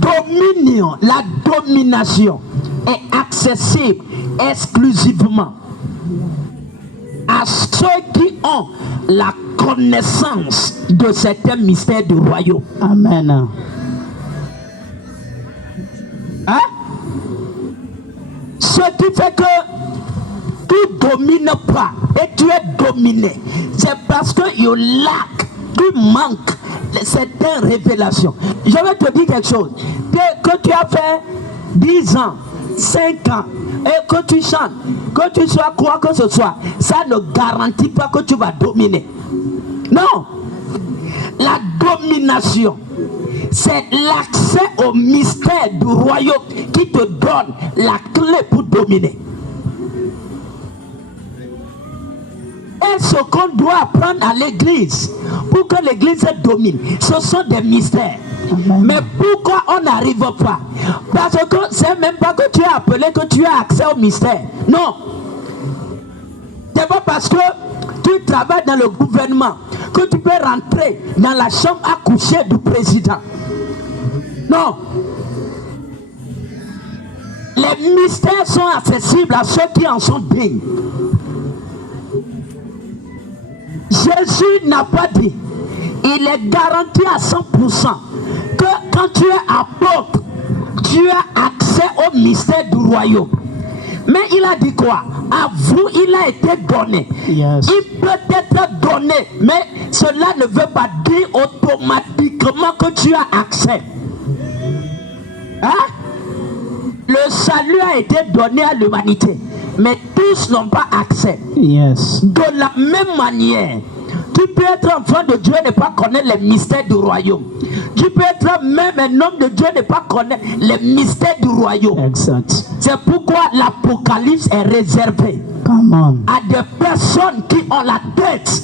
dominion, la domination est accessible exclusivement à ceux qui ont la connaissance de certains mystères du royaume. Amen. Hein? Ce qui fait que tu ne domines pas et tu es dominé, c'est parce que tu manques certaines révélations. Je vais te dire quelque chose. Que tu as fait 10 ans, 5 ans, et que tu chantes, que tu sois quoi que ce soit, ça ne garantit pas que tu vas dominer. Non. La domination, c'est l'accès au mystère du royaume qui te donne la clé pour dominer. Et ce qu'on doit apprendre à l'église pour que l'église domine, ce sont des mystères. Amen. Mais pourquoi on n'arrive pas? Parce que c'est même pas que tu es appelé que tu as accès au mystère. Non. C'est pas parce que tu travailles dans le gouvernement que tu peux rentrer dans la chambre à coucher du président. Non. Les mystères sont accessibles à ceux qui en sont dignes. Jésus n'a pas dit, il est garanti à 100% que quand tu es apôtre, tu as accès au mystère du royaume. Mais il a dit quoi? À vous, il a été donné. Yes. Il peut être donné, mais cela ne veut pas dire automatiquement que tu as accès. Hein? Le salut a été donné à l'humanité, mais tous n'ont pas accès. Yes. De la même manière, tu peux être enfant de Dieu et ne pas connaître les mystères du royaume. Tu peux être même un homme de Dieu et ne pas connaître les mystères du royaume. Exact. C'est pourquoi l'Apocalypse est réservé Come on. à des personnes qui ont la tête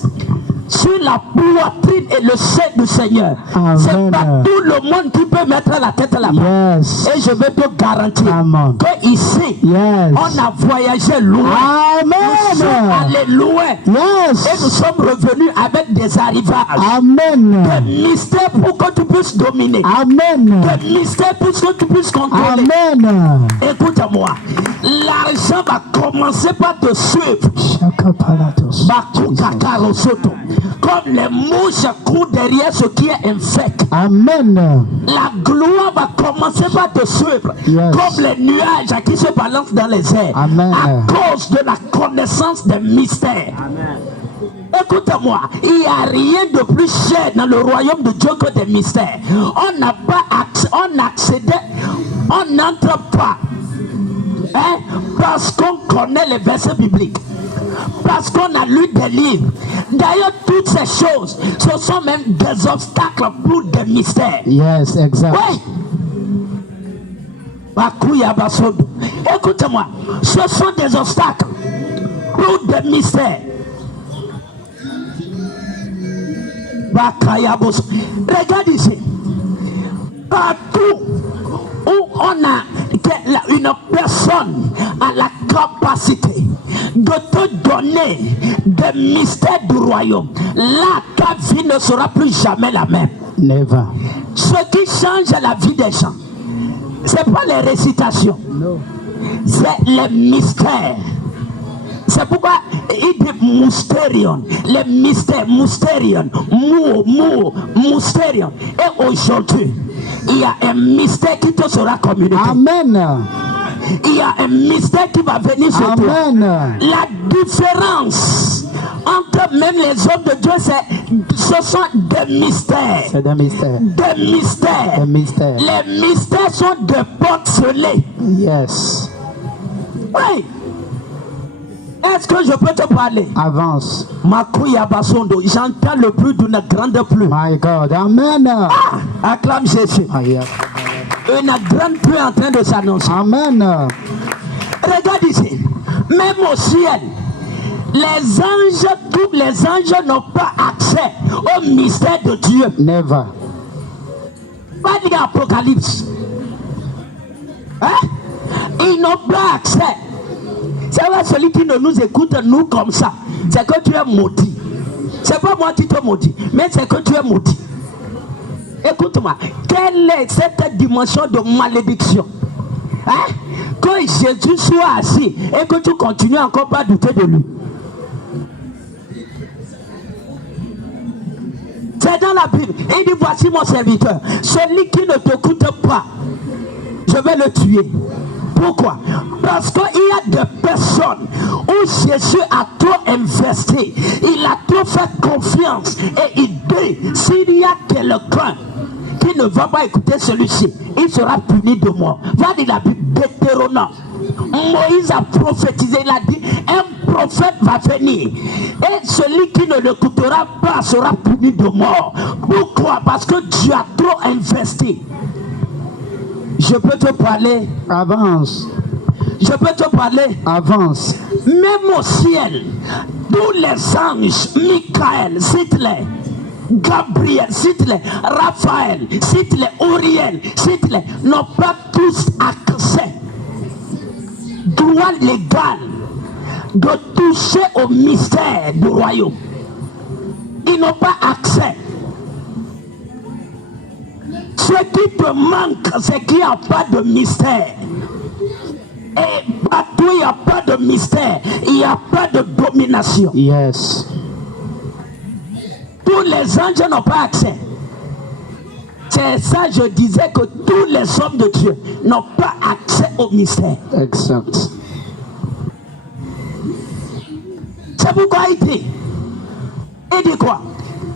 sur la poitrine et le sein du Seigneur. C'est pas tout le monde qui peut mettre la tête là-bas. Yes. Et je vais te garantir Amen. que ici, Yes. on a voyagé loin. Amen. Nous sommes allés loin. Yes. Et nous sommes revenus avec des arrivages. Amen. Des mystères pour que tu puisses dominer. Amen. Des mystères pour que tu puisses contrôler. Amen. Écoute-moi. L'argent va commencer par te suivre. Shakapalatos. Comme les mouches courent derrière ce qui est infect. Amen. La gloire va commencer par te suivre. Yes. Comme les nuages qui se balancent dans les airs. Amen. À cause de la connaissance des mystères. Amen. Écoute-moi, il n'y a rien de plus cher dans le royaume de Dieu que des mystères. On n'a pas accès, on accède, on n'entre pas. Hein? Parce qu'on connaît les versets bibliques. Parce qu'on a lu des livres. D'ailleurs, toutes ces choses, ce sont même des obstacles pour des mystères. Yes, exact. Oui. Écoutez-moi, ce sont des obstacles pour des mystères. Regarde ici. Partout où on a une personne a la capacité de te donner des mystères du royaume, là ta vie ne sera plus jamais la même. Never. Ce qui change la vie des gens, c'est pas les récitations, No. c'est les mystères. C'est pourquoi il dit mystérion, les mystères, mystérion, mystérion. Et aujourd'hui, il y a un mystère qui te sera communiqué. Amen. Il y a un mystère qui va venir sur toi. Amen. La différence entre même les hommes de Dieu, ce sont des mystères. C'est des mystères. Des mystères. Des mystères. Les mystères sont des portes scellées. Yes. Oui. Est-ce que je peux te parler? Avance. Makuya Basondo, j'entends le bruit d'une grande pluie. My God. Amen. Ah, acclame Jésus. Une grande pluie est en train de s'annoncer. Amen. Regarde ici. Même au ciel, les anges, tous les anges n'ont pas accès au mystère de Dieu. Never. Pas dit Apocalypse. Hein? Ils n'ont pas accès. C'est vrai, celui qui ne nous écoute, nous comme ça, c'est que tu es maudit. C'est pas moi qui te maudis, mais c'est que tu es maudit. Écoute-moi, quelle est cette dimension de malédiction? Hein? Que Jésus soit assis et que tu continues encore pas à douter de lui. C'est dans la Bible. Il dit, voici mon serviteur. Celui qui ne t'écoute pas, je vais le tuer. Pourquoi? Parce qu'il y a des personnes où Jésus a trop investi. Il a trop fait confiance. Et il dit, s'il y a quelqu'un qui ne va pas écouter celui-ci, il sera puni de mort. Va dire la Bible, Deutéronome. Moïse a prophétisé, il a dit, un prophète va venir. Et celui qui ne l'écoutera pas sera puni de mort. Pourquoi? Parce que Dieu a trop investi. Je peux te parler. Avance. Je peux te parler. Avance. Même au ciel, tous les anges, Michael, cite-les. Gabriel, cite-les. Raphaël, cite-les. Uriel, cite-les. N'ont pas tous accès, droit légal, de toucher au mystère du royaume. Ils n'ont pas accès. Ce qui te manque, c'est qu'il n'y a pas de mystère. Et partout, il n'y a pas de mystère. Il n'y a pas de domination. Yes. Tous les anges n'ont pas accès. C'est ça, je disais que tous les hommes de Dieu n'ont pas accès au mystère. Exact. C'est pourquoi il dit quoi?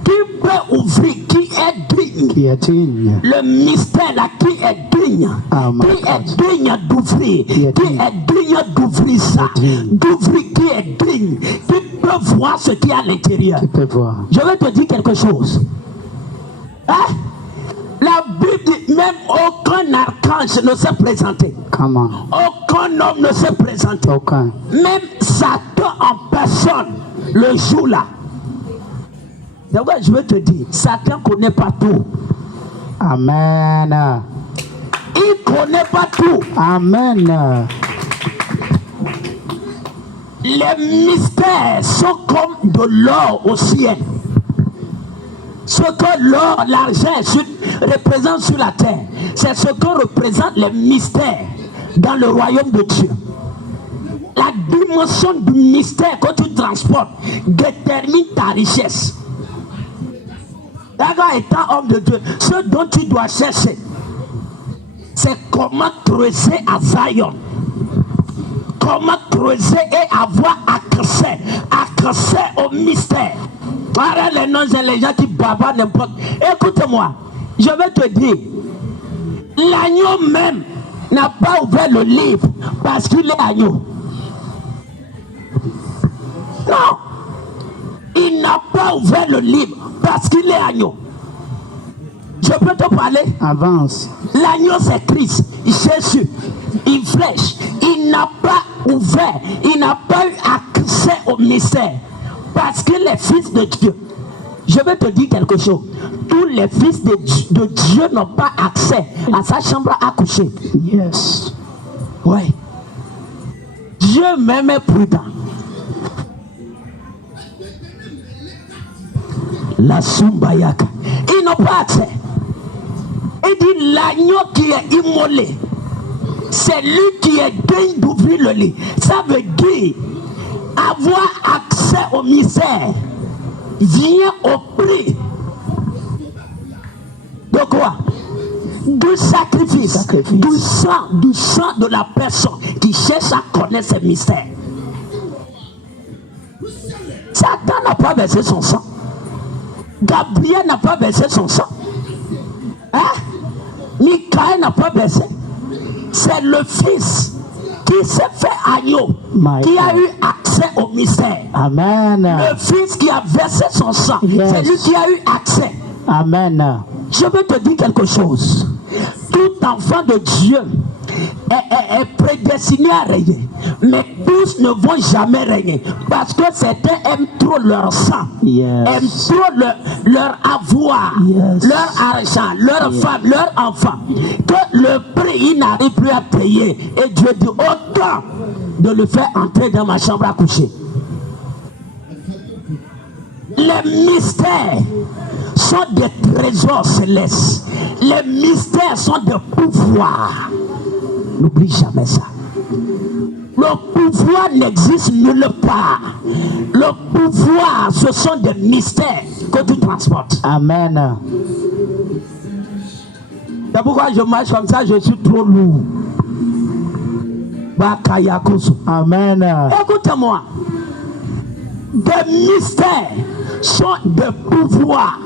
Qui peut ouvrir, qui est digne? Qui est digne? Le mystère là, qui est digne? Oh my Qui est God. digne d'ouvrir? Qui est digne d'ouvrir ça? D'ouvrir, qui est digne? Qui peut voir ce qu'il y a à l'intérieur? Qui peut voir? Je vais te dire quelque chose. Hein? La Bible dit, même aucun archange ne s'est présenté. Comment? Aucun homme ne s'est présenté. Aucun. Même Satan en personne, le jour-là. C'est pourquoi je veux te dire, Satan ne connaît pas tout. Amen. Il ne connaît pas tout. Amen. Les mystères sont comme de l'or au ciel. Ce que l'or, l'argent représente sur la terre, c'est ce que représentent les mystères dans le royaume de Dieu. La dimension du mystère que tu transportes détermine ta richesse. D'accord, étant homme de Dieu, ce dont tu dois chercher, c'est comment creuser à Zion. Comment creuser et avoir accès au mystère. Arrête les noms et les gens qui babent n'importe. Écoute-moi, je vais te dire, l'agneau même n'a pas ouvert le livre parce qu'il est agneau. Non, il n'a pas ouvert le livre parce qu'il est agneau. Je peux te parler? Avance. L'agneau c'est Christ, Jésus, une flèche. Il n'a pas ouvert, il n'a pas eu accès au mystère parce qu'il est fils de Dieu. Je vais te dire quelque chose. Tous les fils de Dieu n'ont pas accès à sa chambre à coucher. Yes. Oui. Dieu même est prudent. La Sumbayaka. Ils n'ont pas accès. Il dit l'agneau qui est immolé, c'est lui qui est digne d'ouvrir le lit. Ça veut dire avoir accès au mystère vient au prix de quoi? Du sacrifice. Du sang de la personne qui cherche à connaître ces mystères. Satan n'a pas versé son sang. Gabriel n'a pas versé son sang. Hein? Michael n'a pas versé. C'est le Fils qui s'est fait agneau, qui a eu accès au mystère. Amen. Le Fils qui a versé son sang, yes. C'est lui qui a eu accès. Amen. Je veux te dire quelque chose. Tout enfant de Dieu est prédestiné à régner. Mais tous ne vont jamais régner. Parce que certains aiment trop leur sang. Yes. Aiment trop leur avoir. Yes. Leur argent, leur femme, leur enfant. Que le prix, il n'arrive plus à payer. Et Dieu dit autant de le faire entrer dans ma chambre à coucher. Les mystères sont des trésors célestes. Les mystères sont des pouvoirs. N'oublie jamais ça. Le pouvoir n'existe nulle part. Le pouvoir, ce sont des mystères que tu transportes. Amen. C'est pourquoi je marche comme ça, je suis trop lourd. Amen. Écoute-moi. Des mystères sont des pouvoirs.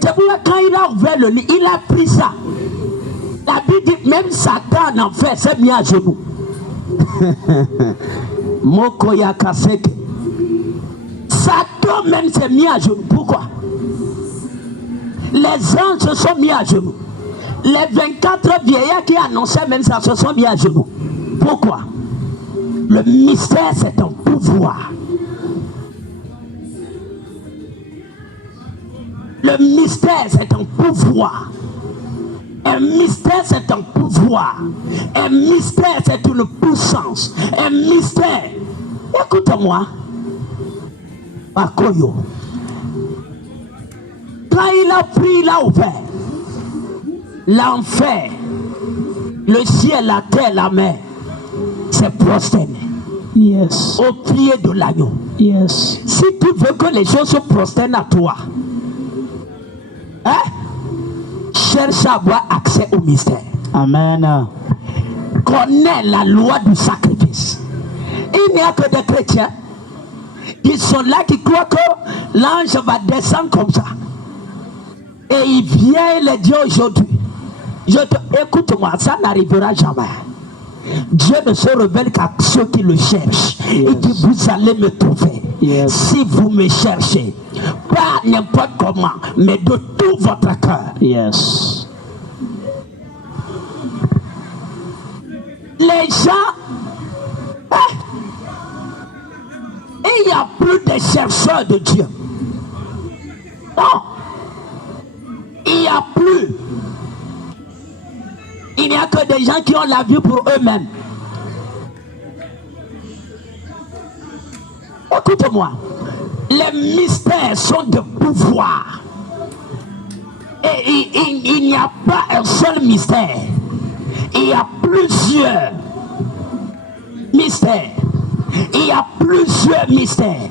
C'est pourquoi quand il a ouvert le lit, il a pris ça. La Bible dit même Satan en fait s'est mis à genoux. Mokoya Kaseke. Satan même s'est mis à genoux. Pourquoi? Les anges se sont mis à genoux. Les 24 vieillards qui annonçaient même ça se sont mis à genoux. Pourquoi? Le mystère, c'est un pouvoir. Le mystère, c'est un pouvoir. Un mystère, c'est un pouvoir. Un mystère, c'est une puissance. Un mystère. Écoute-moi. Bakoyo. Quand il a pris, il a ouvert. L'enfer, le ciel, la terre, la mer, c'est prosterné. Yes. Au pied de l'agneau. Yes. Si tu veux que les choses se prosternent à toi, hein? Cherche à avoir accès au mystère. Amen. Connais la loi du sacrifice. Il n'y a que des chrétiens qui sont là, qui croient que l'ange va descendre comme ça. Et il vient et les dit aujourd'hui, écoute-moi, ça n'arrivera jamais. Dieu ne se révèle qu'à ceux qui le cherchent. Yes. Il dit, vous allez me trouver. Yes. Si vous me cherchez, pas n'importe comment, mais de tout votre cœur. Yes. Les gens, hein? Il n'y a plus de chercheurs de Dieu. Non. Il n'y a plus. Il n'y a que des gens qui ont la vie pour eux-mêmes. Écoute-moi. Les mystères sont de pouvoir. Et il n'y a pas un seul mystère. Il y a plusieurs mystères. Il y a plusieurs mystères.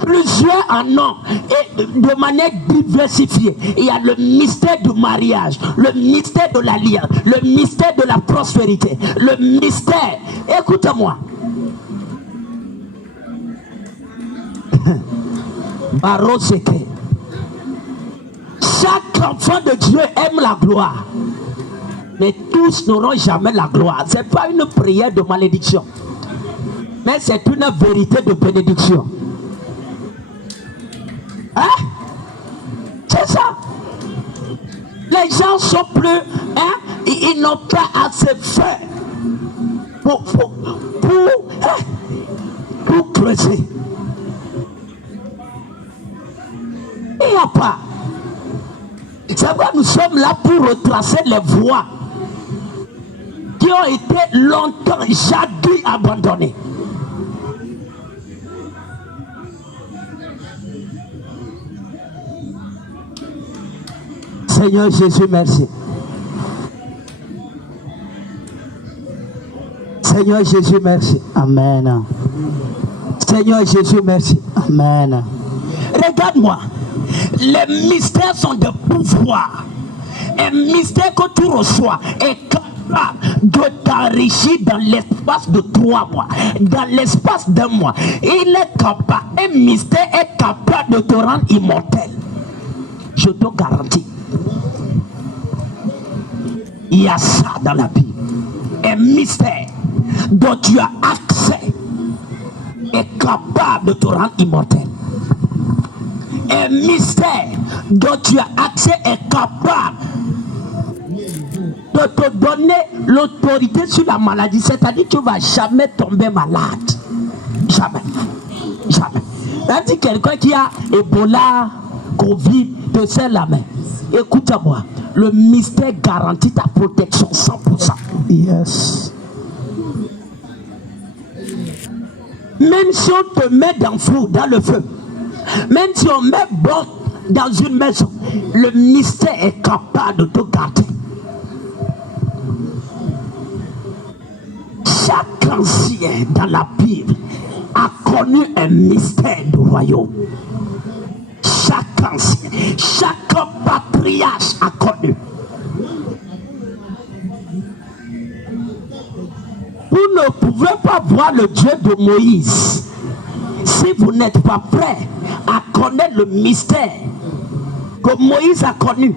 Plusieurs en ont, et de manière diversifiée. Il y a le mystère du mariage, le mystère de l'alliance, le mystère de la prospérité, le mystère. Écoute-moi. Baroseke. Chaque enfant de Dieu aime la gloire. Mais tous n'auront jamais la gloire. Ce n'est pas une prière de malédiction, mais c'est une vérité de bénédiction. Hein? C'est ça. Les gens sont plus, hein? Ils n'ont pas assez fait pour creuser. Il n'y a pas. C'est vrai, nous sommes là pour retracer les voies qui ont été longtemps, jadis abandonnées. Seigneur Jésus, merci. Seigneur Jésus, merci. Amen. Seigneur Jésus, merci. Amen. Regarde-moi. Les mystères sont de pouvoir. Un mystère que tu reçois est capable de t'enrichir dans l'espace de 3 mois, dans l'espace d'1 mois. Il est capable, un mystère est capable de te rendre immortel. Je te garantis. Il y a ça dans la Bible. Un mystère dont tu as accès est capable de te rendre immortel. Un mystère dont tu as accès est capable de te donner l'autorité sur la maladie. C'est-à-dire que tu ne vas jamais tomber malade. Jamais. Jamais. Même si quelqu'un qui a Ebola, Covid, te serre la main. Écoute-moi. Le mystère garantit ta protection 100%. Yes. Même si on te met dans le feu, Même si on met bon dans une maison, le mystère est capable de tout garder. Chaque ancien dans la Bible a connu un mystère du royaume. Chaque ancien, chaque patriarche a connu. Vous ne pouvez pas voir le Dieu de Moïse si vous n'êtes pas prêt à connaître le mystère que Moïse a connu.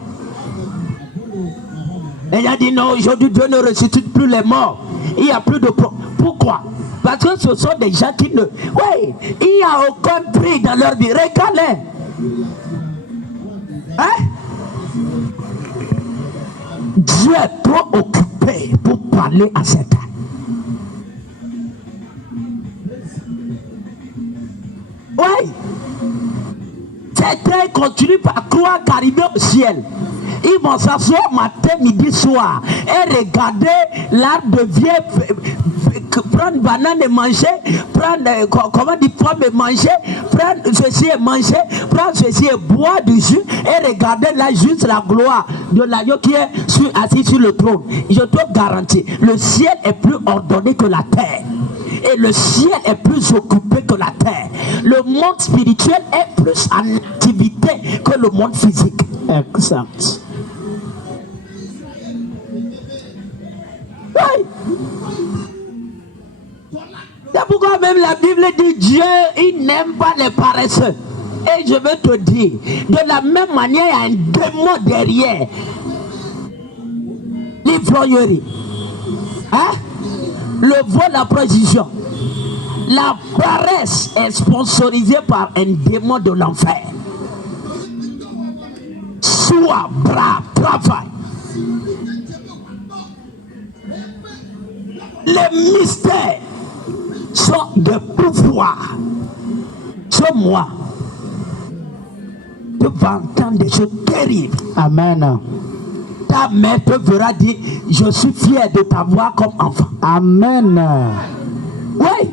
Et il a dit non, aujourd'hui Dieu ne ressuscite plus les morts. Il n'y a plus de... Pourquoi? Parce que ce sont des gens qui ne... Oui, il n'y a aucun prix dans leur vie. Regardez. Hein? Dieu est trop occupé pour parler à certains. Oui. Certains continuent par croire qu'arriver au ciel, ils vont s'asseoir matin, midi, soir et regarder l'arbre de vie, prendre banane et manger, prendre pomme et manger, prendre ceci et manger, prendre ceci et boire du jus et regarder là juste la gloire de l'agneau qui est assis sur le trône. Je te garantis, le ciel est plus ordonné que la terre. Et le ciel est plus occupé que la terre. Le monde spirituel est plus en activité que le monde physique. Exact. Oui. C'est pourquoi même la Bible dit Dieu, il n'aime pas les paresseux. Et je veux te dire, de la même manière, il y a un démon derrière l'ivrognerie. Hein? Le vol, la précision. La paresse est sponsorisée par un démon de l'enfer. Sois brave, travaille. Les mystères sont des pouvoirs. Sur moi, tu vas entendre des choses terribles. Amen. Ta mère te verra dire, je suis fier de t'avoir comme enfant. Amen. Oui.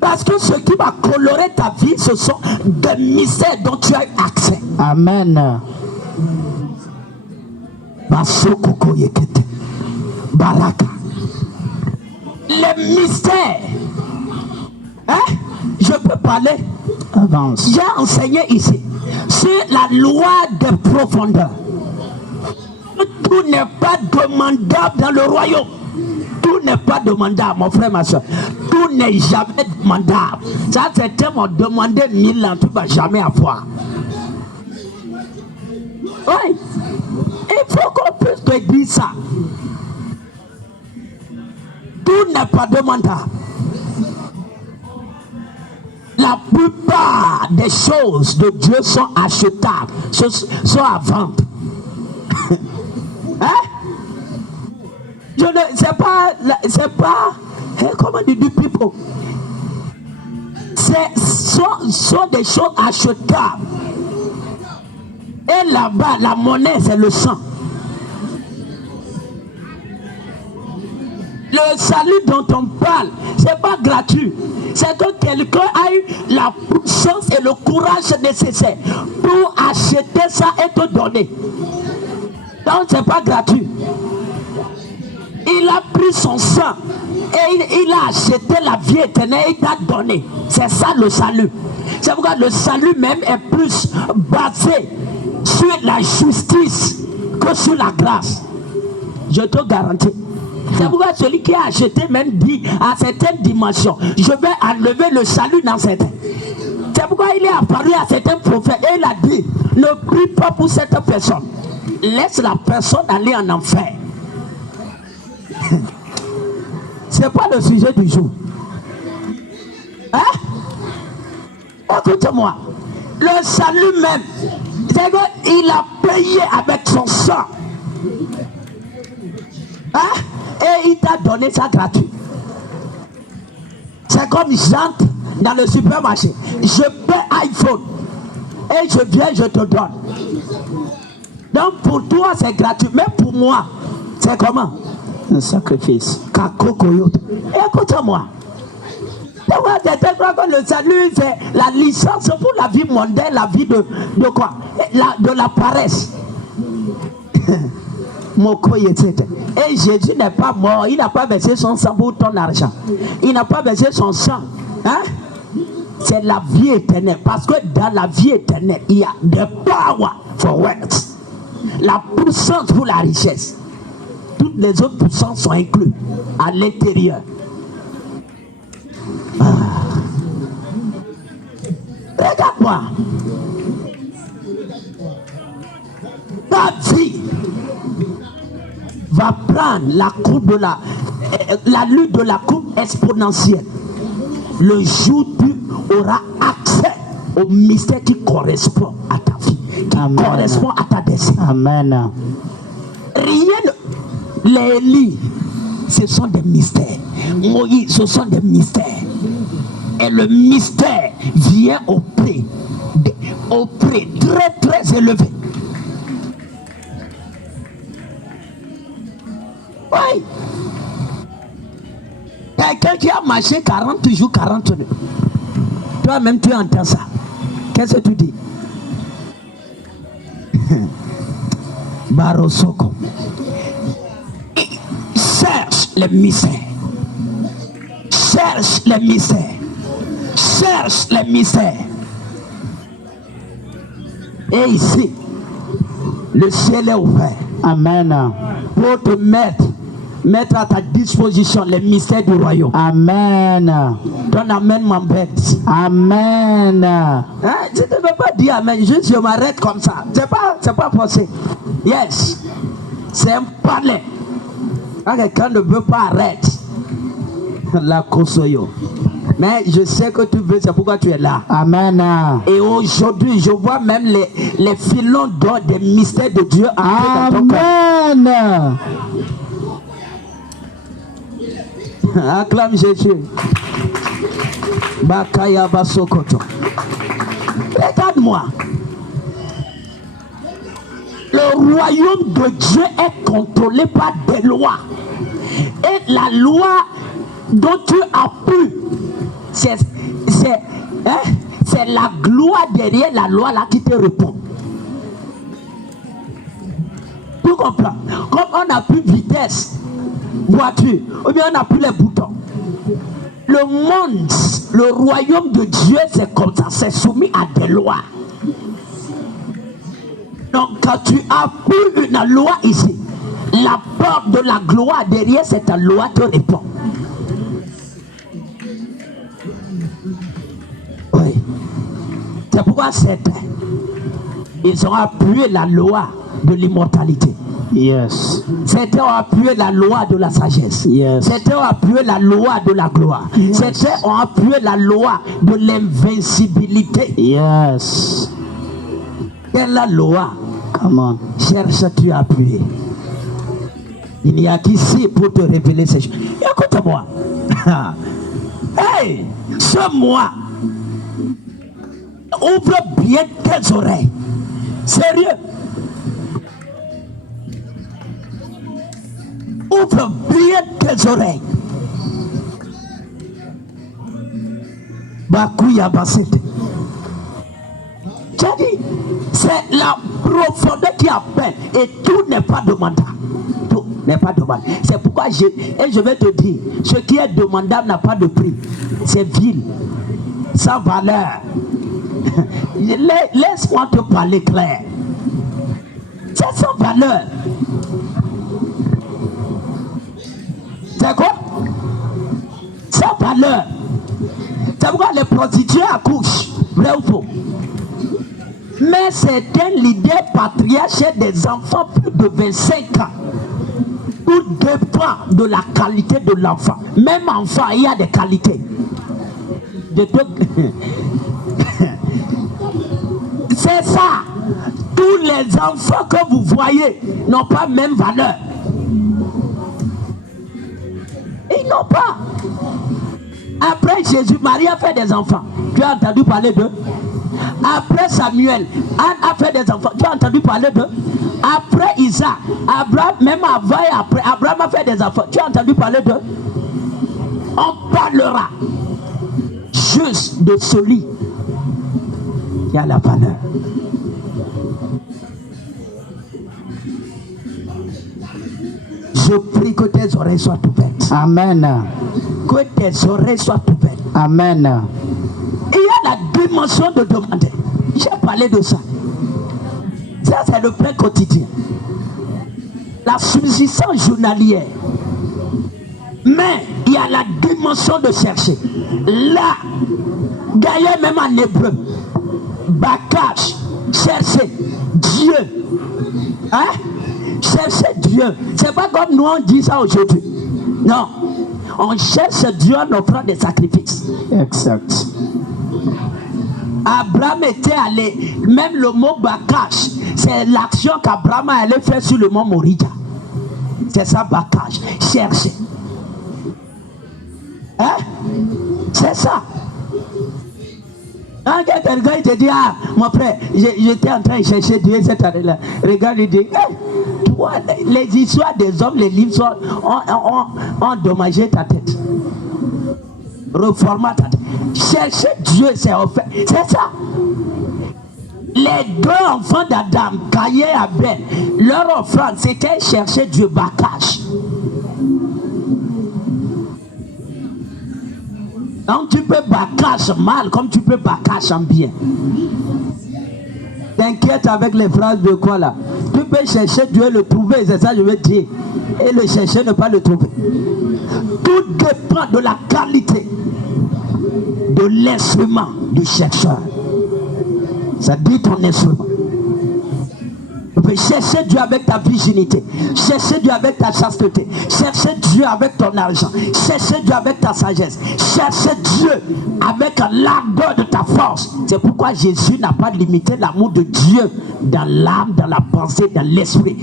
Parce que ce qui va colorer ta vie, ce sont des mystères dont tu as accès. Amen. Basokoko yekete. Baraka. Les mystères. Hein? Je peux parler. Avance. J'ai enseigné ici sur la loi des profondeurs. Tout n'est pas demandable dans le royaume. Tout n'est pas demandable, mon frère, ma soeur. Tout n'est jamais demandable. Ça, certains m'ont demandé 1000 ans, tu ne vas jamais avoir. Oui. Il faut qu'on puisse te dire ça. Tout n'est pas demandable. La plupart des choses de Dieu sont achetables, sont à vendre. Hein? C'est pas, comment tu dis, people? Sont des choses achetables. Et là-bas, la monnaie, c'est le sang. Le salut dont on parle, c'est pas gratuit. C'est que quelqu'un a eu la puissance et le courage nécessaire pour acheter ça et te donner. Donc c'est pas gratuit. Il a pris son sang et il a acheté la vie éternelle et il t'a donné. C'est ça le salut. C'est pourquoi le salut même est plus basé sur la justice que sur la grâce. Je te garantis. C'est pourquoi celui qui a acheté même dit à certaines dimensions, je vais enlever le salut dans certains. C'est pourquoi il est apparu à certains prophètes et il a dit, ne prie pas pour cette personne. Laisse la personne aller en enfer. C'est pas le sujet du jour. Hein? Écoute-moi. Le salut même, c'est qu'il a payé avec son sang. Hein? Et il t'a donné ça gratuit. C'est comme j'entre dans le supermarché. Je paie iPhone. Et je viens, je te donne. Donc pour toi c'est gratuit. Mais pour moi, c'est comment? Un sacrifice. Écoute-moi. Certains croient que le salut, c'est la licence pour la vie mondaine, la vie de quoi? De la paresse. Et Jésus n'est pas mort, il n'a pas versé son sang pour ton argent. Il n'a pas versé son sang. Hein? C'est la vie éternelle. Parce que dans la vie éternelle, il y a the power for wealth. La puissance pour la richesse. Toutes les autres puissances sont incluses à l'intérieur. Regarde-moi. Ta vie va prendre la courbe de la lutte de la courbe exponentielle. Le jour où tu auras accès au mystère qui correspond à ta vie, qui correspond à ta destinée. Amen. Rien, les lits, ce sont des mystères. Moïse, ce sont des mystères. Et le mystère vient au prix très très élevé. Oui. Quelqu'un qui a marché 40 jours, 40 heures. Toi-même, tu entends ça. Qu'est-ce que tu dis? Barosoko. Cherche les mystères. Cherche les mystères. Cherche les mystères. Et ici, le ciel est ouvert. Amen. Pour te mettre à ta disposition les mystères du royaume. Amen. Ton amen m'embête. Amen. Hein? Tu ne peux pas dire amen, juste je m'arrête comme ça. C'est pas possible. Yes. C'est un palais. Quand quelqu'un ne veut pas arrêter. La Kosoyo. Mais je sais que tu veux, c'est pourquoi tu es là. Amen. Et aujourd'hui, je vois même les filons d'or des mystères de Dieu. Amen. Acclame Jésus. Bakaya Basokoto. Regarde-moi. Le royaume de Dieu est contrôlé par des lois. Et la loi dont tu as pu, c'est la gloire derrière la loi là qui te répond. Tu comprends? Comme on n'a plus vitesse, voiture, ou bien on n'a plus les boutons. Le monde, le royaume de Dieu, c'est comme ça, c'est soumis à des lois. Donc quand tu as plus une loi ici, la porte de la gloire derrière cette loi te répond. Oui. C'est pourquoi certains, ils ont appuyé la loi de l'immortalité. Yes. Certains ont appuyé la loi de la sagesse. Yes. Certains ont appuyé la loi de la gloire. Yes. Certains ont appuyé la loi de l'invincibilité. Yes. Quelle la loi? Come on. Cherches-tu à appuyer? Il n'y a qu'ici pour te révéler ces choses. Écoute-moi. Hey, ce mois, ouvre bien tes oreilles. Sérieux. Ouvre bien tes oreilles. Bakouya Basete. Tu as dit, c'est la profondeur qui appelle et tout n'est pas demandable. Tout n'est pas demandable. C'est pourquoi je vais te dire, ce qui est demandable n'a pas de prix. C'est vil, sans valeur. Laisse-moi te parler clair. C'est sans valeur. C'est quoi? Sans valeur. C'est pourquoi les prostituées accouchent. Vrai ou faux? Mais certains leaders patriarches des enfants plus de 25 ans. Tout dépend de la qualité de l'enfant. Même enfant, il y a des qualités. C'est ça. Tous les enfants que vous voyez n'ont pas même valeur. Ils n'ont pas. Après Jésus, Marie a fait des enfants. Tu as entendu parler d'eux? Après Samuel, Anne a fait des enfants. Tu as entendu parler d'eux? Après Isaac, Abraham, même avant et après, Abraham a fait des enfants. Tu as entendu parler d'eux? On parlera. juste de celui qui a la valeur. Je prie que tes oreilles soient ouvertes. Amen. Que tes oreilles soient ouvertes. Amen. Il y a la dimension de demander. J'ai parlé de ça. Ça, c'est le pain quotidien. La subsistance journalière. Mais il y a la dimension de chercher. Là, d'ailleurs même en hébreu, Bakash, chercher Dieu. Hein? Chercher Dieu. C'est pas comme nous on dit ça aujourd'hui. Non. On cherche Dieu en offrant des sacrifices. Exact. Abraham était allé, même le mot Bakash, c'est l'action qu'Abraham allait faire sur le mont Morija. C'est ça Bakash, chercher. Hein? C'est ça. Un gars il te dit, ah, mon frère, j'étais en train de chercher Dieu cette année-là. Regarde, il dit, hey, toi, les histoires des hommes, les livres ont endommagé ta tête. Reformat ta tête. Chercher Dieu, c'est offert. C'est ça. Les deux enfants d'Adam, Caïn et Abel, leur offrande, c'était chercher Dieu, Bakash. Donc tu peux Bakash mal comme tu peux Bakash en bien. T'inquiète avec les phrases de quoi là. Tu peux chercher Dieu et le trouver, c'est ça que je veux dire. Et le chercher, ne pas le trouver. Tout dépend de la qualité de l'instrument du chercheur. Ça dit ton instrument. Tu peux chercher Dieu avec ta virginité, chercher Dieu avec ta chasteté, chercher Dieu avec ton argent, chercher Dieu avec ta sagesse, chercher Dieu avec l'ardeur de ta force. C'est pourquoi Jésus n'a pas limité l'amour de Dieu dans l'âme, dans la pensée, dans l'esprit.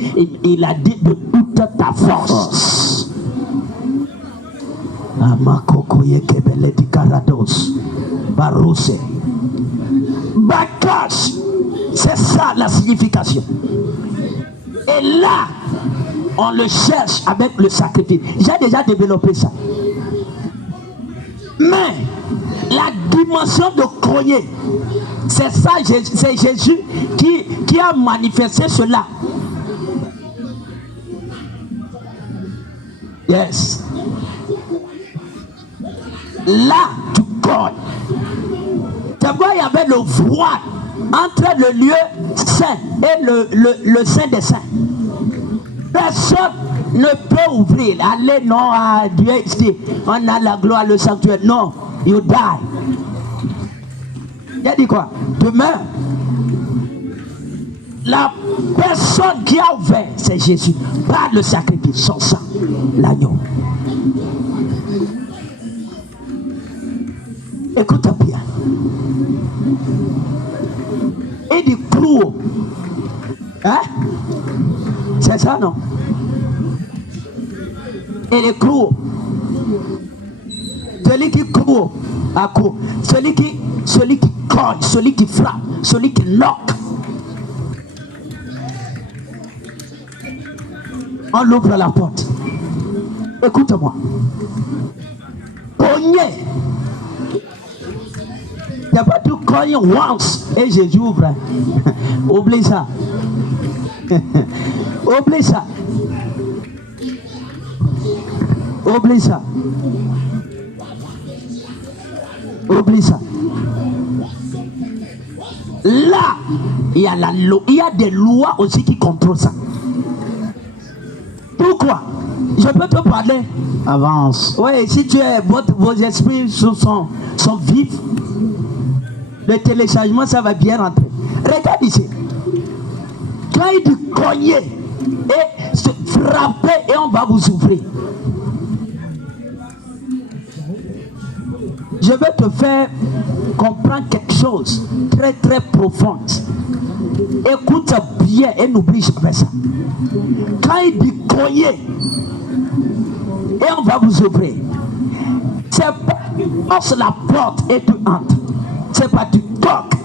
Il a dit de toute ta force. Bakash, c'est ça la signification. Et là, on le cherche avec le sacrifice. J'ai déjà développé ça. Mais la dimension de cogner, c'est ça, c'est Jésus qui a manifesté cela. Yes. Là, tu cognes. Tu vois, il y avait le voile entre le lieu saint et le saint des saints. Personne ne peut ouvrir. Allez, non, à Dieu ici. On a la gloire, le sanctuaire. Non, you die. Il a dit quoi? Demain, la personne qui a ouvert, c'est Jésus. Par le sacrifice, son sang, l'agneau. Écoute bien. Et du clou. Hein? C'est ça, non? Et les clous. Celui qui cloue à coup. Celui qui cogne, celui qui frappe, celui qui knock. On ouvre la porte. Écoute-moi. Cogner. Il n'y a pas de cogner once et Jésus ouvre. Oublie ça. Oublie ça. Oublie ça. Oublie ça. Là, il y a la loi. Il y a des lois aussi qui contrôlent ça. Pourquoi? Je peux te parler. Avance. Oui, si tu es, vos esprits sont vifs, le téléchargement, ça va bien rentrer. Regarde ici. Quand il dit cogner et se frapper et on va vous ouvrir. Je vais te faire comprendre quelque chose très très profond. Écoute bien et n'oublie jamais ça. Quand il dit cogner et on va vous ouvrir, c'est pas tu forces la porte et tu entres. C'est pas tu toques.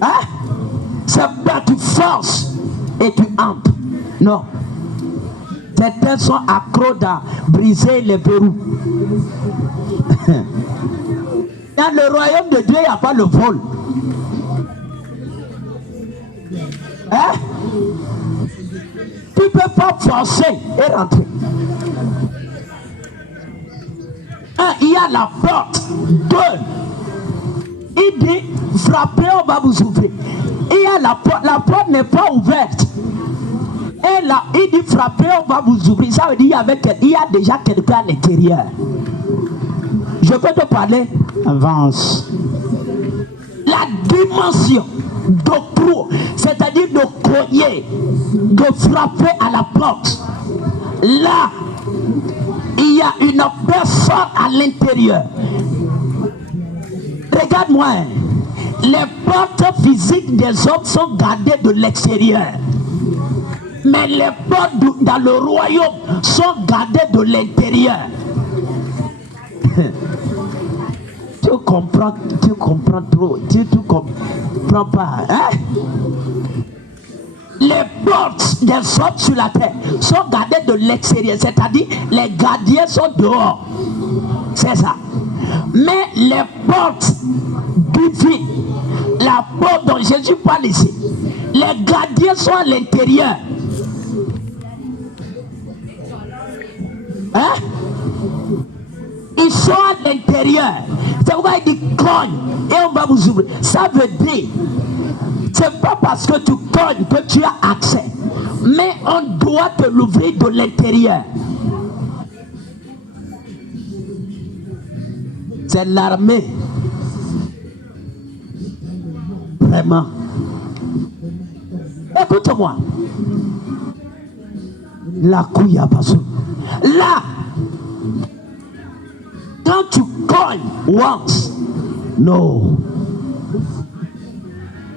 Hein? C'est pas tu forces et tu entres. Non. Certains sont accros à briser les verrous. Dans le royaume de Dieu, il n'y a pas le vol. Hein? Tu ne peux pas forcer et rentrer. Il y a la porte. 2. Il dit, frappez, on va vous ouvrir. Il y a la porte n'est pas ouverte. Et là, il dit, frappez, on va vous ouvrir. Ça veut dire il y a déjà quelqu'un à l'intérieur. Je peux te parler. Avance. La dimension d'octroi, c'est-à-dire de cogner, de frapper à la porte. Là, il y a une personne à l'intérieur. Regarde-moi, les portes physiques des hommes sont gardées de l'extérieur. Mais les portes dans le royaume sont gardées de l'intérieur. Tu comprends trop, tu comprends pas, hein? Les portes des hommes sur la terre sont gardées de l'extérieur, c'est-à-dire les gardiens sont dehors, c'est ça. Mais les portes divines, la porte dont Jésus parle ici, les gardiens sont à l'intérieur. Hein? Ils sont à l'intérieur. C'est pourquoi il dit cogne et on va vous ouvrir. Ça veut dire, c'est pas parce que tu cognes que tu as accès, mais on doit te l'ouvrir de l'intérieur. C'est l'armée. Vraiment. Écoute-moi. La couille à passé. Là, quand tu cognes once, non.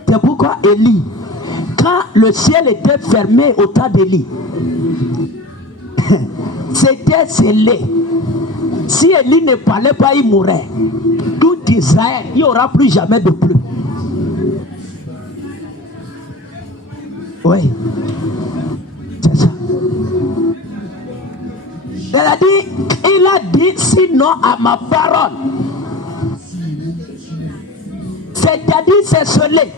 C'est pourquoi Élie, quand le ciel était fermé au temps d'Élie, c'était scellé. Si Élie ne parlait pas, il mourrait. Tout Israël, il n'y aura plus jamais de pluie. Oui, c'est ça. Il a dit sinon à ma parole. C'est-à-dire c'est scellé.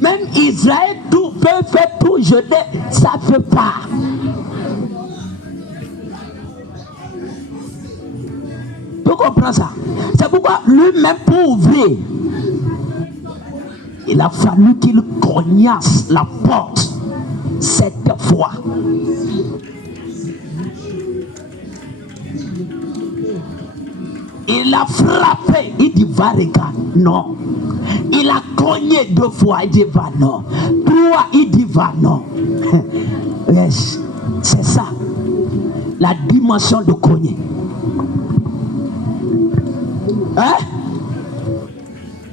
Même Israël tout peut faire tout jeter, ça ne fait pas. Tu comprends ça? C'est pourquoi lui-même pour ouvrir, il a fallu qu'il cognasse la porte 7 fois. Il a frappé, il dit va regarde, non. Il a cogné 2 fois, il dit va non. 3, il dit va non. Yes, c'est ça, la dimension de cogner. Hein?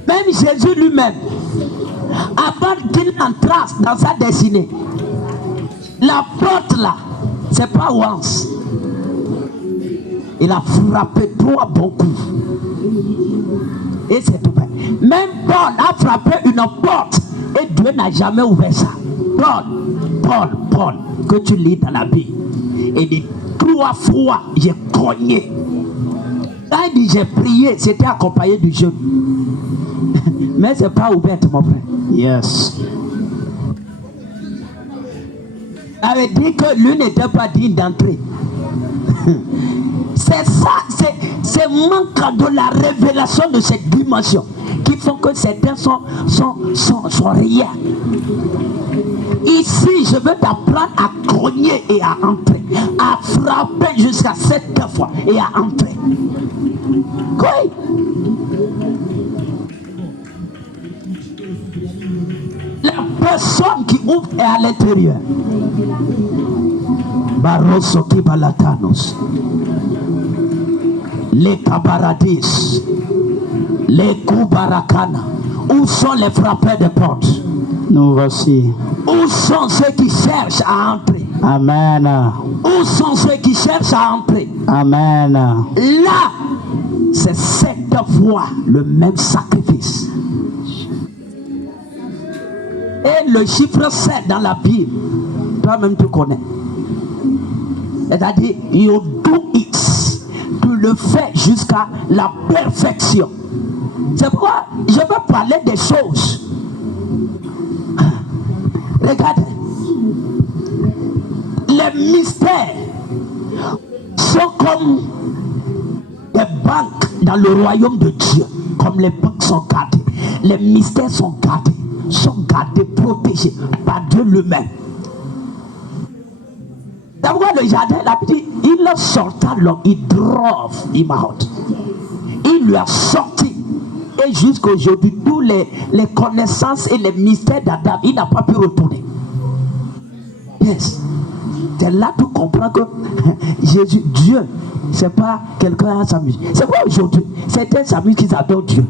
Même Jésus lui-même, avant qu'il entrasse dans sa destinée, la porte là, c'est pas once. Il a frappé 3 bons coups. Et c'est tout. Même Paul a frappé une porte et Dieu n'a jamais ouvert ça. Paul, que tu lis dans la Bible. Il dit 3 fois j'ai cogné. Quand il dit j'ai prié, c'était accompagné du jeûne. Mais c'est pas ouvert, mon frère. Yes. Ça veut dire que lui n'était pas digne d'entrer. C'est ça, c'est manque de la révélation de cette dimension qui font que certains sont rien. Ici, je veux t'apprendre à cogner et à entrer, à frapper jusqu'à 7 fois et à entrer. Oui. La personne qui ouvre est à l'intérieur. Barroso qui balatanos. Les cabaradis, les kubarakana. Où sont les frappeurs de portes? Nous voici. Où sont ceux qui cherchent à entrer? Amen. Où sont ceux qui cherchent à entrer? Amen. Là, c'est 7 fois le même sacrifice. Et le chiffre 7 dans la Bible, toi-même tu connais. C'est-à-dire, you do it. Tu le fais jusqu'à la perfection. C'est pourquoi je vais parler des choses. Regardez, les mystères sont comme des banques dans le royaume de Dieu. Comme les banques sont gardées, les mystères sont gardés, protégés par Dieu lui-même. D'abord le jardin, la petite, il a sorti l'homme, il drove Imahot. Il lui a sorti. Et jusqu'à aujourd'hui, tous les connaissances et les mystères d'Adam, il n'a pas pu retourner. Yes. C'est là que tu comprends que Jésus, Dieu, c'est pas quelqu'un à s'amuser. C'est pas aujourd'hui. Certains s'amusent qui adorent Dieu.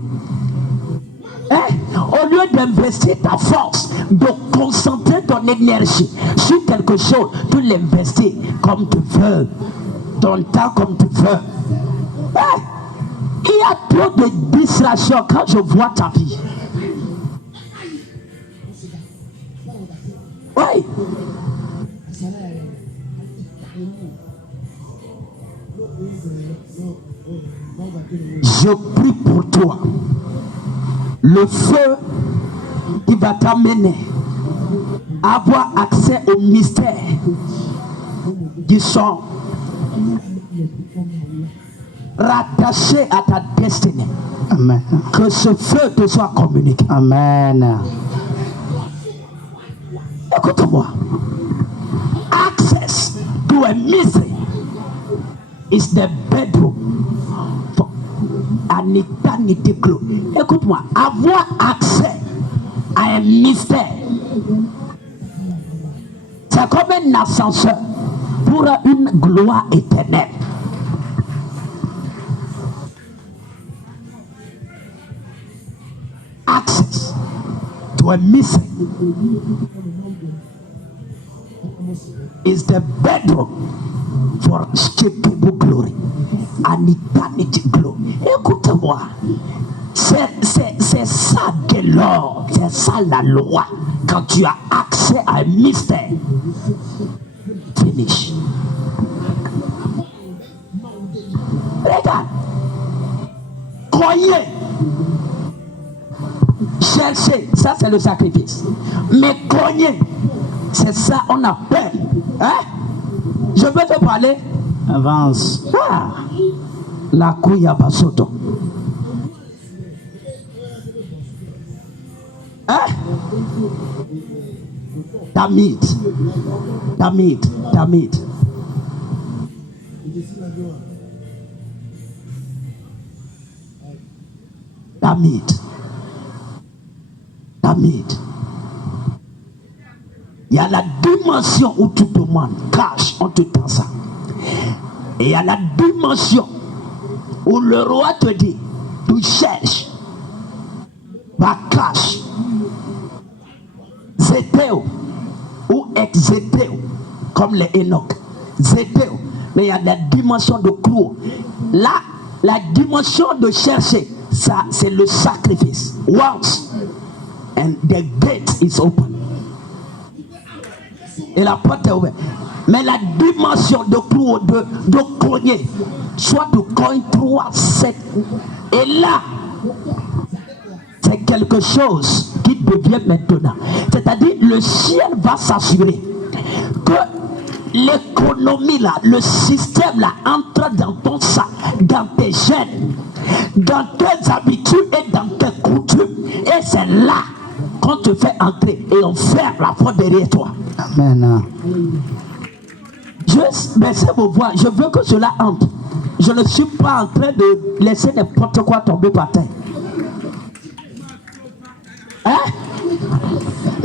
Hein? Au lieu d'investir ta force, de concentrer ton énergie sur quelque chose, tu l'investis comme tu veux, ton temps comme tu veux. Hein? Il y a trop de distractions quand je vois ta vie. Oui. Je prie pour toi. Le feu qui va t'amener à avoir accès aux mystères qui sont rattachés à ta destinée. Amen. Que ce feu te soit communiqué. Amen. Écoute-moi. Access to a mystery is the bedroom for an eternity glow. Écoute-moi. Avoir accès à un mystère, c'est comme un ascenseur pour une gloire éternelle. Access to a mystery is the bedroom for unspeakable glory and eternity glory. Écoute-moi, c'est ça de l'or, c'est ça la loi. Quand tu as accès à un mystère, finish. Regarde, croyez, cherchez, ça c'est le sacrifice. Mais croyez, c'est ça on appelle. Hein? Je peux te parler? Avance. Ah, la couille basoto. Hein? Damit. Il y a la dimension où tu demandes cash, on te tend ça. Et il y a la dimension où le roi te dit, tu cherches, pas cash. Zétéo ou ex-zétéo, comme les Enoch. Zétéo, mais il y a la dimension de clou. Là, la dimension de chercher, ça c'est le sacrifice. Once and the gate is open. Et la porte est ouverte. Mais la dimension de clou, de cogner, soit de cogne 3, 7. Et là, c'est quelque chose qui devient maintenant. C'est-à-dire, le ciel va s'assurer que l'économie là, le système là, entre dans ton sac, dans tes gènes, dans tes habitudes et dans tes coutumes. Et c'est là qu'on te fait entrer et on ferme la porte derrière toi. Amen. Juste baissez vos voix, je veux que cela entre. Je ne suis pas en train de laisser n'importe quoi tomber par terre. Hein?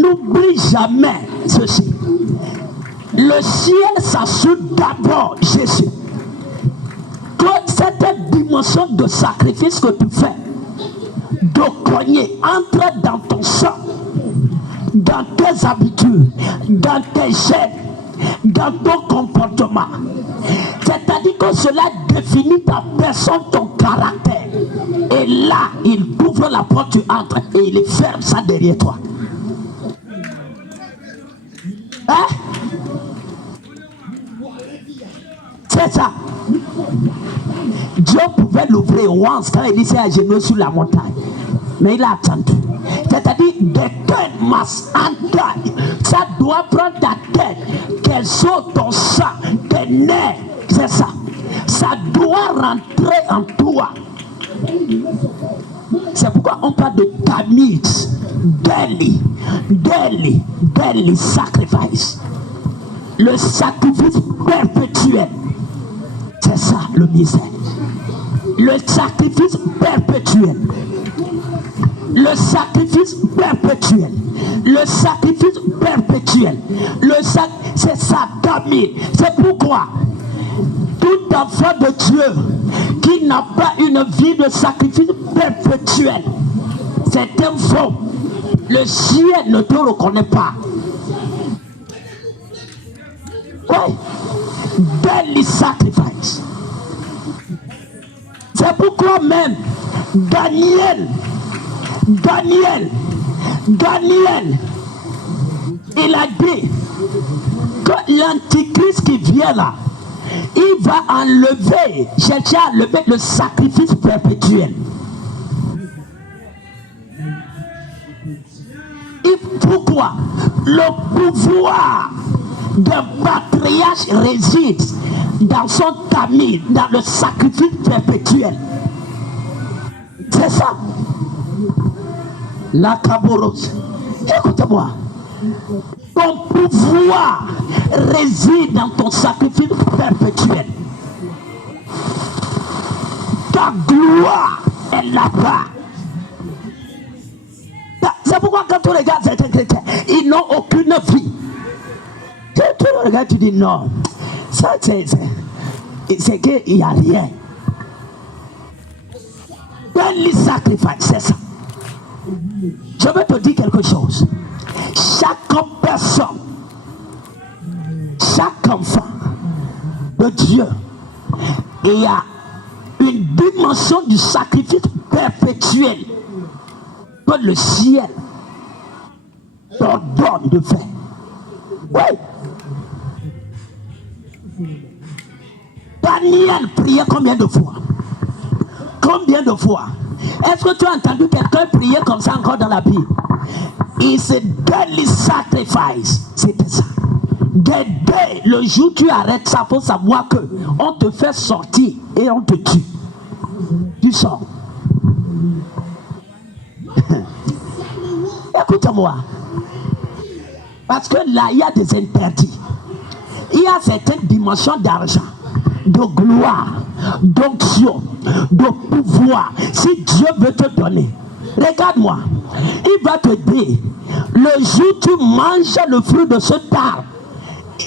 N'oublie jamais ceci. Le ciel s'assure d'abord Jésus. Que cette dimension de sacrifice que tu fais, de cogner, entre dans ton sang, dans tes habitudes, dans tes gènes, dans ton comportement. C'est-à-dire que cela définit ta personne, ton caractère. Et là, il ouvre la porte, tu entres et il ferme ça derrière toi. Hein? C'est ça. Dieu pouvait l'ouvrir once quand il était à genoux sur la montagne. Mais il a attendu. C'est-à-dire, the tête must enter. Ça doit prendre ta tête. Qu'elle saute ton sang, tes nerfs. C'est ça. Ça doit rentrer en toi. C'est pourquoi on parle de tamid, daily sacrifice. Le sacrifice perpétuel. C'est ça le mystère. Le sacrifice perpétuel. Le sacrifice perpétuel. Le sacrifice perpétuel. C'est ça, tamid. C'est pourquoi tout enfant de Dieu qui n'a pas une vie de sacrifice perpétuel, c'est un faux. Le ciel ne te reconnaît pas. Oui. Daily sacrifice. C'est pourquoi même Daniel, il a dit que l'antichrist qui vient là, il va enlever, chercher à enlever le sacrifice perpétuel. Et pourquoi? Le pouvoir d'un patriarche réside dans son tamid, dans le sacrifice perpétuel. C'est ça. La caboros. Écoutez-moi. Ton pouvoir réside dans ton sacrifice perpétuel. Ta gloire est là-bas. C'est pourquoi quand tu regardes certains chrétiens, ils n'ont aucune vie. Tu le regardes, tu dis non. Ça, c'est qu'il n'y a rien. Daily sacrifice, c'est ça. Je vais te dire quelque chose. Chaque personne, chaque enfant de Dieu, il y a une dimension du sacrifice perpétuel que le ciel t'ordonne de faire. Oui. Daniel priait combien de fois? Combien de fois? Est-ce que tu as entendu quelqu'un prier comme ça encore dans la Bible? It's a daily sacrifice. C'était ça. Le jour où tu arrêtes ça, il faut savoir que on te fait sortir et on te tue. Tu sors. Écoute-moi. Parce que là, il y a des interdits. Il y a certaines dimensions d'argent, de gloire, d'onction, de pouvoir. Si Dieu veut te donner, regarde-moi, il va te dire, le jour où tu manges le fruit de ce arbre,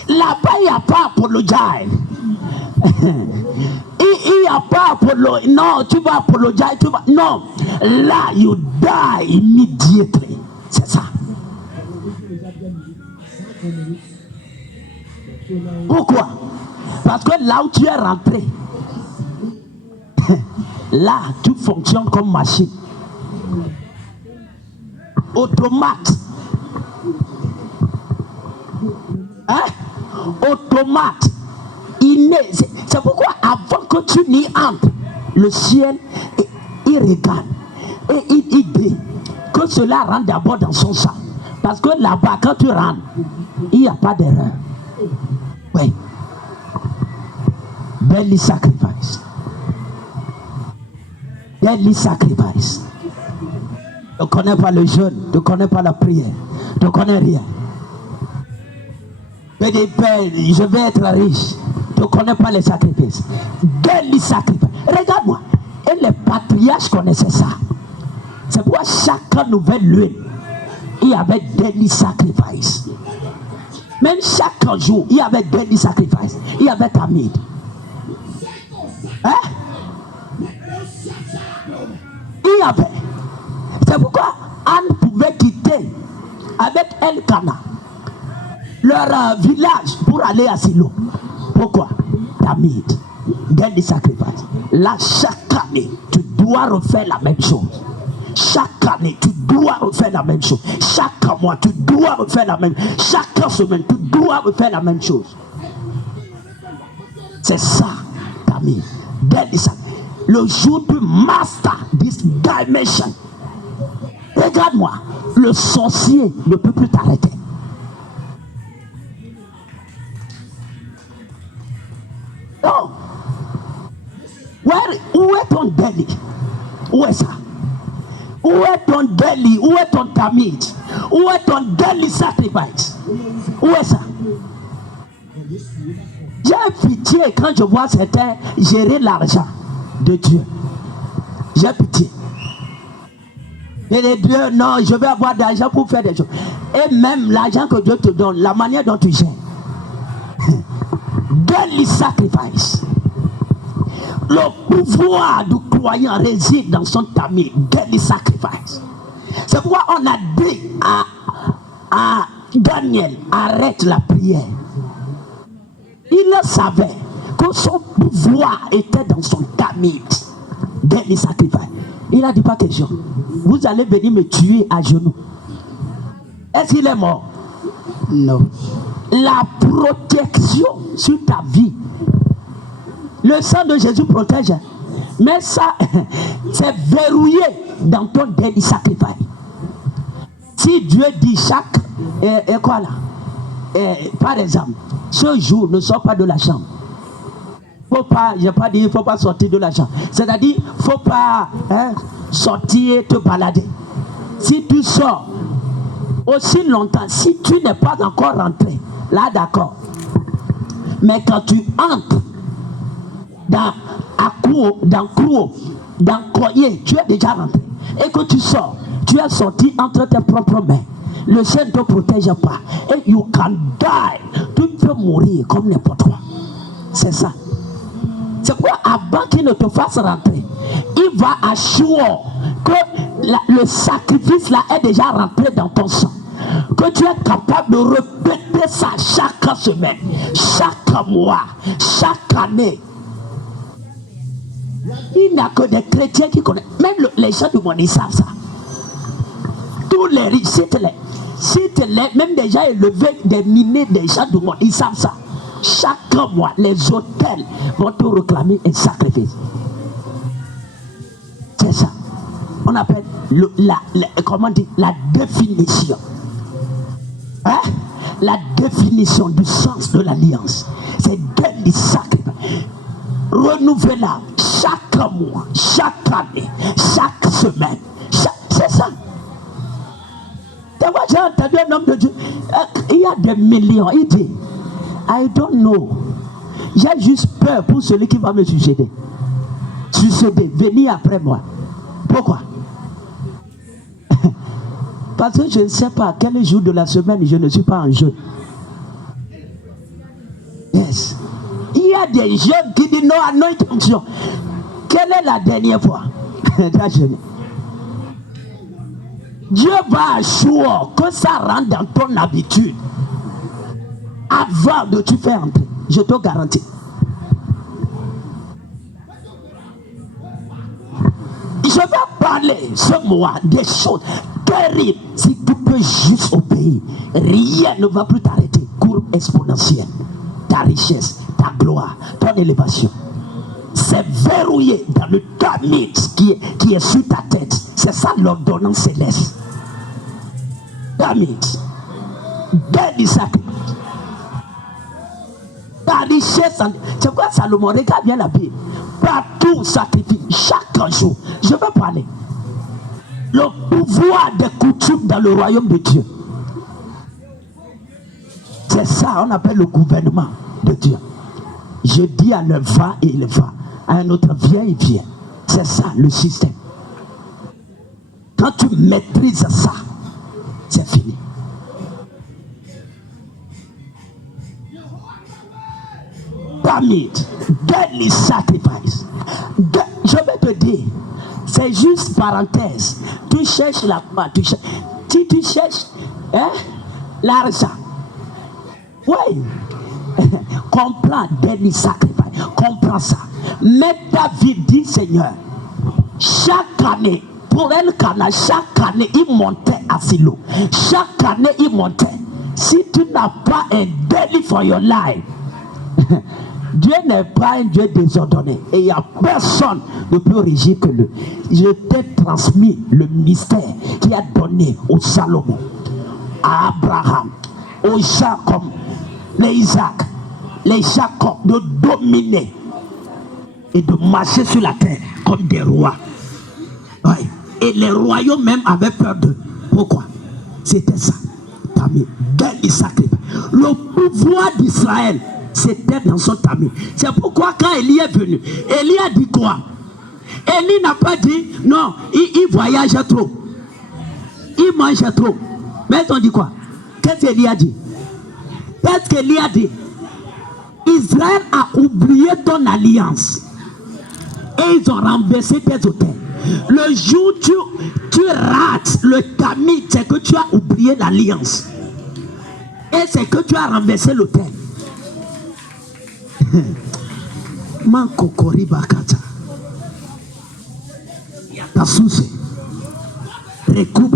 là-bas il n'y a pas apologize. Il n'y a pas apologize. Non, tu vas apologize. Non, là, you die immediately. C'est ça. Pourquoi? Parce que là où tu es rentré, là, tu fonctionnes comme machine. Automate. Hein? Automate. C'est pourquoi avant que tu n'y entres, le ciel, il regarde. Et il dit que cela rentre d'abord dans son sang. Parce que là-bas, quand tu rentres, il n'y a pas d'erreur. Oui. Daily sacrifice. Daily sacrifice. Tu ne connais pas le jeûne, tu ne connais pas la prière, tu ne connais rien. Mais des pères, je vais être riche, tu ne connais pas les sacrifices. Daily sacrifice. Regarde-moi. Et les patriarches connaissaient ça. C'est pourquoi chaque nouvelle lune, il y avait daily sacrifice. Même chaque jour, il y avait daily sacrifice. Il y avait tamid. Hein? Il y avait. C'est pourquoi Anne pouvait quitter avec Elkana leur village pour aller à Silo. Pourquoi? Tamid. Daily sacrifice. Là, chaque année, tu dois refaire la même chose. Chaque année, tu dois refaire la même chose. Chaque mois, tu dois refaire la même chose. Chaque semaine, tu dois refaire la même chose. C'est ça, Tamid. Daily sacrifice. Le jour du master this dimension. Regarde-moi, le sorcier ne peut plus t'arrêter. Non. Où est ton daily? Où est ça? Où est ton daily? Où est ton tamid? Où est ton daily sacrifice? Où est ça? J'ai pitié quand je vois certains gérer l'argent de Dieu. J'ai pitié. Et les dieux, non, je vais avoir de l'argent pour faire des choses. Et même l'argent que Dieu te donne, la manière dont tu gères. Daily sacrifice. Le pouvoir du croyant réside dans son tamis. Daily sacrifice. C'est pourquoi on a dit à Daniel, arrête la prière. Il savait que son pouvoir était dans son tamis. Daily sacrifice. Il a dit pas question. Vous allez venir me tuer à genoux. Est-ce qu'il est mort? Non. La protection sur ta vie. Le sang de Jésus protège. Mais ça, c'est verrouillé dans ton daily sacrifice. Si Dieu dit chaque... Et quoi là? Par exemple, ce jour ne sort pas de la chambre. Faut pas, j'ai pas dit, il ne faut pas sortir de la chambre. C'est-à-dire, il ne faut pas sortir et te balader. Si tu sors aussi longtemps, si tu n'es pas encore rentré, là d'accord. Mais quand tu entres dans Koye, tu es déjà rentré. Et que tu sors, tu es sorti entre tes propres mains. Le ciel ne te protège pas. Et you can die. Tu peux mourir comme n'importe quoi. C'est ça. C'est quoi, avant qu'il ne te fasse rentrer, il va assurer que le sacrifice là est déjà rentré dans ton sang. Que tu es capable de répéter ça chaque semaine, chaque mois, chaque année. Il n'y a que des chrétiens qui connaissent. Même les gens du monde, ils savent ça. Tous les riches, même des gens élevés, des milliers de gens du monde, ils savent ça. Chaque mois, les hôtels vont te réclamer un sacrifice. C'est ça. On appelle comment dire, la définition. Hein? La définition du sens de l'alliance. C'est daily sacrifice. Renouvelable chaque mois, chaque année, chaque semaine. C'est ça. J'ai entendu un homme de Dieu. Il y a des millions. Il dit, I don't know. J'ai juste peur pour celui qui va me succéder. Venir après moi. Pourquoi? Parce que je ne sais pas quel jour de la semaine je ne suis pas en jeu. Yes. Il y a des jeunes qui disent non, non, attention. Quelle est la dernière fois? Dieu va assurer que ça rentre dans ton habitude avant de te faire entrer. Je te garantis. Je vais parler ce mois des choses terribles. Si tu peux juste obéir, rien ne va plus t'arrêter. Courbe exponentielle. Ta richesse, ta gloire, ton élévation. C'est verrouillé dans le tamid qui est sur ta tête. C'est ça l'ordonnance céleste. Tamid. Daily sacrifice. Ta richesse. C'est quoi Salomon? Regarde bien la Bible. Partout sacrifice. Chaque jour. Je vais parler. Le pouvoir des coutumes dans le royaume de Dieu. C'est ça, on appelle le gouvernement de Dieu. Je dis à l'un va et il va. À un autre viens et vient. C'est ça le système. Quand tu maîtrises ça, c'est fini. Tamid, daily sacrifice. Je vais te dire, c'est juste parenthèse. Tu cherches la part, si tu cherches l'argent. Oui. Comprends daily sacrifice. Comprends ça. Mais David dit, Seigneur, chaque année, pour Elkana, chaque année, il montait à Silo. Chaque année, il montait. Si tu n'as pas un daily for your life, Dieu n'est pas un Dieu désordonné. Et il n'y a personne de plus rigide que lui. Je t'ai transmis le mystère qu'il a donné au Salomon, à Abraham, au Jacob, les Isaac, les Jacob, de dominer et de marcher sur la terre comme des rois. Ouais. Et les royaumes même avaient peur d'eux. Pourquoi? C'était ça. Tamis, dès Isaac. Le pouvoir d'Israël, c'était dans son tamis. C'est pourquoi quand Élie est venu, Élie a dit quoi? Élie n'a pas dit non, il voyage trop, il mange trop. Mais on dit quoi? Qu'est-ce qu'Élie a dit? Qu'est-ce qu'Élie a dit? Israël a oublié ton alliance et ils ont renversé tes autels. Le jour où tu rates le tamis, c'est que tu as oublié l'alliance et c'est que tu as renversé l'autel. Mankokori bakata. Yatasuze. Rekuba.